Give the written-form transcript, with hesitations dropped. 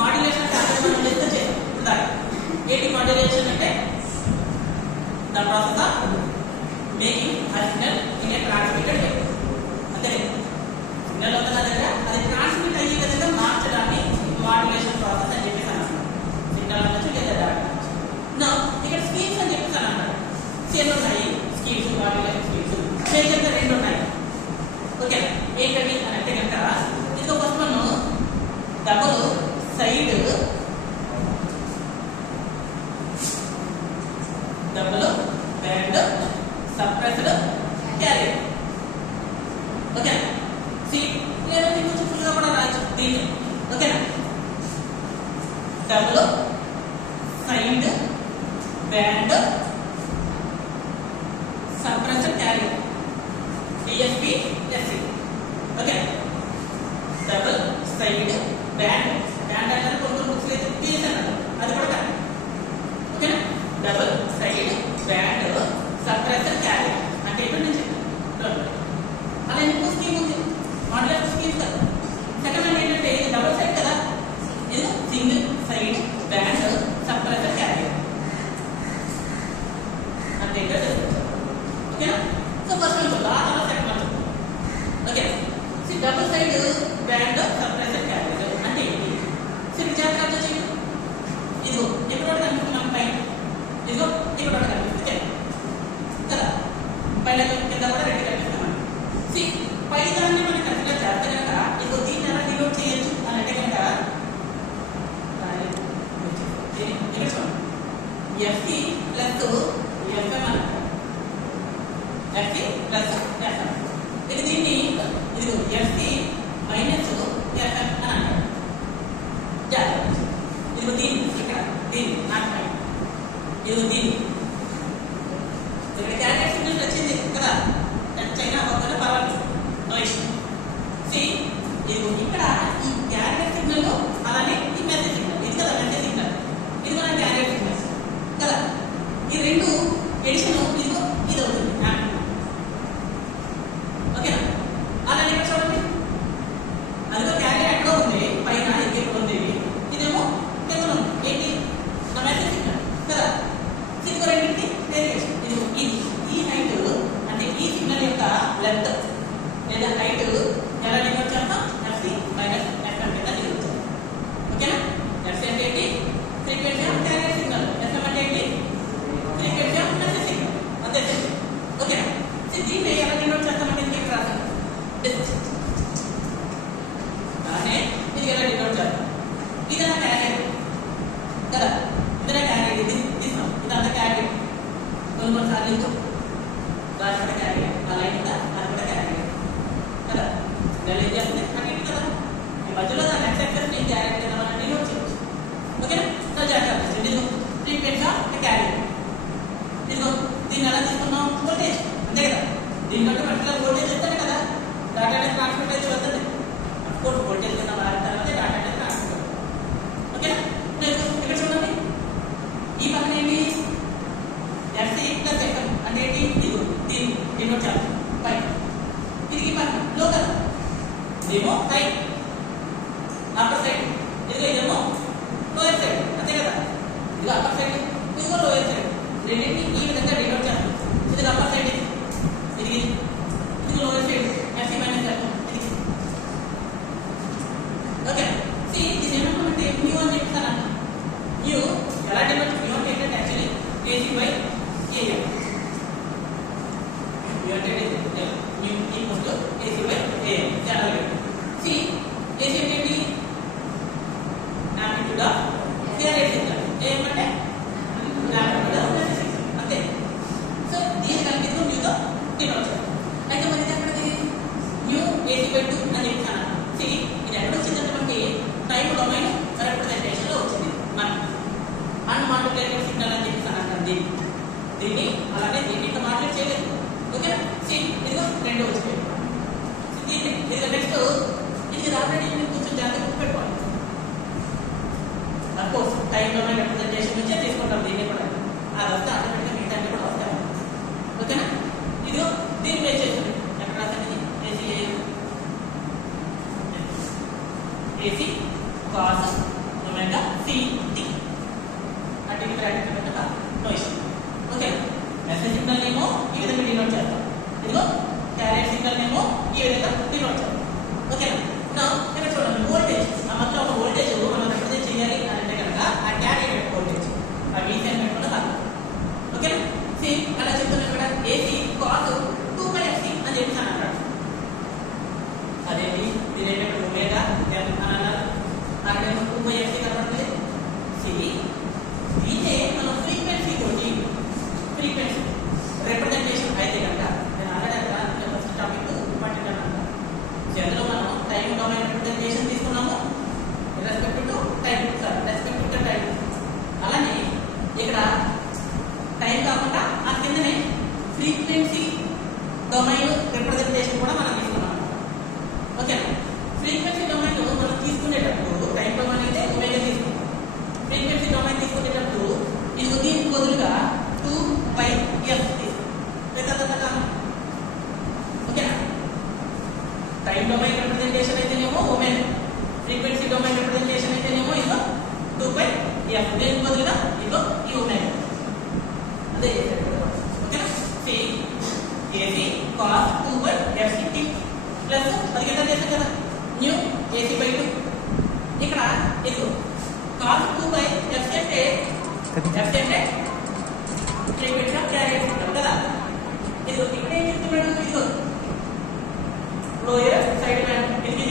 Modulation అంటే అర్థం మనం ఎంత చేద్దాం ఉండాలి. ఏంటి మాడ్యులేషన్ అంటే the process of making a signal in a transmitted way. అంటే సిగ్నల్ ఉన్న దగ్గర అది ట్రాన్స్మిట్ అయ్యే విధంగా మార్చడాన్ని మాడ్యులేషన్ ప్రాసెస్ అని చెప్పేసి అన్నాడు. సిగ్నల్ అనొచ్చు లేదా డేటా అనొచ్చు. నా ఇక్కడ స్కీమ్స్ అని చెప్పేసి అన్నాడు. ఎన్ని ఉన్నాయి స్కీమ్స్, మాడ్యులేషన్ స్కీమ్స్ మేజర్గా 2 ఉన్నాయి. ఓకే, ఏంటవి అని అంటే కనుక ఇది first one double side double band suppressed carrier. ఓకేనా, లేదా మీకు సింపుల్గా కూడా రాయొచ్చు దీన్ని. ఓకేనా, double side band suppressed carrier DSB SC. Okay, double side band band అంటే కొన్ని బుక్స్ అయితే పిఎస్ అన్నారు, అది కూడా కాదు. ఓకేనా, double side band suppressed carrier అంటే ఇక్కడ నుంచి అలా ఎందుకు స్కీమ్ ఉంది, మాడ్యులేషన్ స్కీమ్ కదా. సెకండ్ వన్ ఏంటంటే ఇది డబుల్ సైడ్ కదా, ఇది single side band suppressed carrier అంటే ఇక్కడ. ఓకేనా, సో ఫస్ట్ వన్ చూద్దాం, ఆ తర్వాత సెకండ్ వన్ చూద్దాం. Okay, double side band suppressed carrier అంటే ఏంటి? జాగ్రత్త అర్థం చేయండి. ఇదిగో ఎక్కడ కనిపిస్తుంది పైన, ఇదిగో ఇక్కడ కనిపిస్తుంది కదా, పైన కింద కూడా 2 కనిపిస్తామండి. పై దాన్ని మనం కన్సిడర్ చేస్తే కనుక ఇదిగో దీన్ని ఎలా డినోట్ చేయొచ్చు అని అంటే కనుక ఇక్కడ చూడండి, ఎఫ్సి ప్లస్ ఎఫ్ఎం అంటారు. ఎఫ్సి ప్లస్ ఎఫ్ఎం, ఇది దీన్ని ఇదిగో ఎఫ్సి మైనస్ ఎఫ్ఎం అని అంటారు. జాగ్రత్త, ఇదిగో దీన్ని ఇక్కడ దీన్ని నాకు పైన ఇదిగో దీన్ని ఇక్కడ క్యారియర్ సిగ్నల్ వచ్చింది కదా, టచ్ అయినా అవ్వకపోయినా పర్వాలేదు, నో ఇష్యూ. ఇదిగో ఇక్కడ ఈ క్యారియర్ సిగ్నల్ అలానే ఈ మెసేజ్ సిగ్నల్, ఇది కదా మెసేజ్ సిగ్నల్, ఇది మన క్యారియర్ సిగ్నల్ కదా. ఈ 2 ఎడిషన్ ఇదిగో ఇది అవుతుంది. ఓకేనా, అలానే ఇక్కడ చూడండి, అదిగో క్యారియర్ ఎక్కడో ఉంది పైన, ఇది ఎక్కడ ఉంది, ఇదేమో కింద ఉంది. ఏంటి నా మెసేజ్ సిగ్నల్ కదా. ఇదిగో రెండింటి వేరియేషన్. ఇది ఈ హైట్ అంటే ఈ సిగ్నల్ యొక్క లెంత్ లేదా హైట్ ఎలా డినోట్ చేస్తాం, ఎఫ్సి మైనస్ ఎఫ్ఎం కింద డినోట్ చేస్తాం. ఓకేనా, ఎఫ్సి అంటే ఏంటి, frequency of carrier signal, FM అంటే ఏంటి, ఫ్రీక్వెన్సీ ఆఫ్ మెసేజ్ సిగ్నల్, అంతే. ఓకేనా, దీన్ని ఎలా డినోట్ చేస్తామంటే ఇంకేం రాస్తాం, కానీ ఇది ఎలా డినోట్ చేస్తాం, ఇదన్నా క్యారియర్ కదా, ఇదన్నా క్యారియర్, ఇది తీస్తాం, ఇదంతా క్యారియర్. కొన్నిసార్లు ఇంకో దాని కూడా క్యారియర్, అలా ఇంకా అది కూడా క్యారియర్ కదా. దాని ఏం చేస్తుంది అంటే కదా, ఈ మధ్యలో దాని ఎక్సెప్టెన్స్ నేను క్యారియర్ తినమని డినోట్ చేయొచ్చు. ఓకేనా, జాగ్రత్త, ఇదిగో ఫ్రీక్వెన్సీ ఆఫ్ క్యారియర్. ఇదిగో దీన్ని ఎలా తీసుకున్నాం, వోల్టేజ్ అంతే కదా. దీనికంటే పర్టికులర్ వోల్టేజ్ ఇస్తానే కదా డాటా అనేది ట్రాన్స్మిట్ అయితే వస్తుంది. అఫ్కోర్స్ వోల్టేజ్ కింద మారిన తర్వాత డాటా అనేది ట్రాన్స్మిట్ అవుతుంది. ఓకేనా, ఇక్కడ చూడండి, ఈ పక్కన ఏంటి ఎఫ్సి ప్లస్ ఎఫ్ఎం అంటే ఏంటి, ఇదిగో దీన్ని డినోట్ చేస్తాం పైన. ఇది ఈ పక్కన లో కదా, ఇదేమో హై అప్పర్ సైడ్, ఇదిగో ఇదేమో లోయర్ సైడ్, అంతే కదా. ఇదిగో అప్పర్ సైడ్, ఇదిగో లోయర్ సైడ్, రెండింటిని ఈ విధంగా డినోట్ చేస్తాం. ఇది అప్పర్ సైడ్, ఇది lower side, FC minus FM. Okay, ఇది ఏమనుకుంటే న్యూ అని చెప్తాను. న్యూ ఎలా డినోట్, న్యూ అంటే ఏంటంటే యాక్చువల్లీ ఏసీ బై ఏఎం. న్యూ అంటే న్యూ equals to AC by AM general. AC అంటే ఏంటి, amplitude of carrier signal, AM అంటే యాంప్లిట్యూడ్ ఆఫ్ మెసేజ్ సిగ్నల్, అంతే. సో దీని కలిపి న్యూతో డినోట్ చేయాలి. అయితే మరి ఇది ఎక్కడిది, న్యూ ఏసీ బై 2 అని చెప్తాను. ఇది ఎక్కడ వచ్చిందంటే మనకి టైం డొమైన్ రిప్రజెంటేషన్ లో వచ్చింది. మనం అన్మాడ్యులేటెడ్ సిగ్నల్ అని చెప్పి దీన్ని అలానే దీన్ని మాడ్యులేట్ చేయలేదు. ఓకేనా, ఇదిగో 2 వచ్చింది. దీన్ని ఇదిగో నెక్స్ట్ ఇది ఆల్రెడీ కొంచెం జాగ్రత్త పెట్టుకోవాలి. అఫ్కోర్స్ టైం డొమైన్ రిప్రజెంటేషన్ నుంచే తీసుకుంటాం దీన్ని కూడా, అది వస్తే ఆటోమేటిక్గా మిగతా కూడా వస్తాయి. ఓకేనా, ఇదిగో దీన్ని బేస్ చేస్తుంది ఎక్కడ రాసింది, ఏసీ కాస్ ఒమేగా సిటీ అంటే ఇది బ్రాకెట్ పెట్టక no issue. Okay, message signal నేమో ఈ విధంగా డినోట్ చేస్తాం. ఇదిగో క్యారియర్ సిగ్నల్ నేమో ఈ విధంగా డినోట్ చేస్తాం. ఓకేనా? నా ఇక్కడ చూడండి, వోల్టేజ్ ఆ మధ్య ఒక వోల్టేజ్ మనం రిప్రజెంట్ చేయాలి అని అంటే కనుక ఆ క్యారియర్ వోల్టేజ్ ఆ వీసీ అని పెట్టుకుంటే కాదు. ఓకేనా? సి అలా చెప్తున్నాను ఇక్కడ ఏసీ కాస్ 2/fc అని చెప్పి అని అన్నాడు. అదేంటి దీని ఒమేగా ఎం అని అన్నారు. అక్కడేమో 2/fc కనబడుతుంది. సి దీన్నే మనం ఫ్రీక్వెన్సీ తోటి ఫ్రీక్వెన్సీ రిప్రజెంటేషన్ అయితే కనుక నేను ఆల్రెడీ అక్కడ ఫస్ట్ టాపిక్ ఇంపార్టెంట్ అని అంటాను. అందులో మనం టైం డొమైన్ రిప్రజెంటేషన్ తీసుకున్నాము respect to time, respect to time. అలానే ఇక్కడ టైం కాకుండా ఆ కిందనే ఫ్రీక్వెన్సీ డొమైన్ రిప్రజెంటేషన్ కూడా మనం తీసుకున్నాం. ఓకేనా? ఫ్రీక్వెన్సీ డొమైన్ మనం తీసుకునేటప్పుడు టైం డొమైన్ అయితే ఒమేగా తీసుకుంటాం. ఫ్రీక్వెన్సీ డొమైన్ తీసుకునేటప్పుడు ఇది దీనికి బదులుగా 2/f తీసుకుంటాం. ఓకేనా? టైం డొమైన్ రిప్రజెంటేషన్ అయితేనేమో ఒమేగా, ఫ్రీక్వెన్సీ డొమైన్ రిప్రజెంటేషన్ అయితేనేమో ఇదో 2/f, దీనికి బదులుగా ఇదో ఈ ఒమేగా. అదే ఓకేనా? C AC cos 2/fct plus అది ఎంత చేస్తాం కదా న్యూ AC/2. ఇక్కడ ఇదిగో కాస్ 2/fc అంటే fc అంటే ఫ్రీక్వెన్సీ ఆఫ్ క్యారియర్ సిగ్నల్ కదా. ఇదిగో ఇక్కడ ఏం చెప్తున్నాడు, ఇదిగో లోయర్ సైడ్ బ్యాండ్ ఇది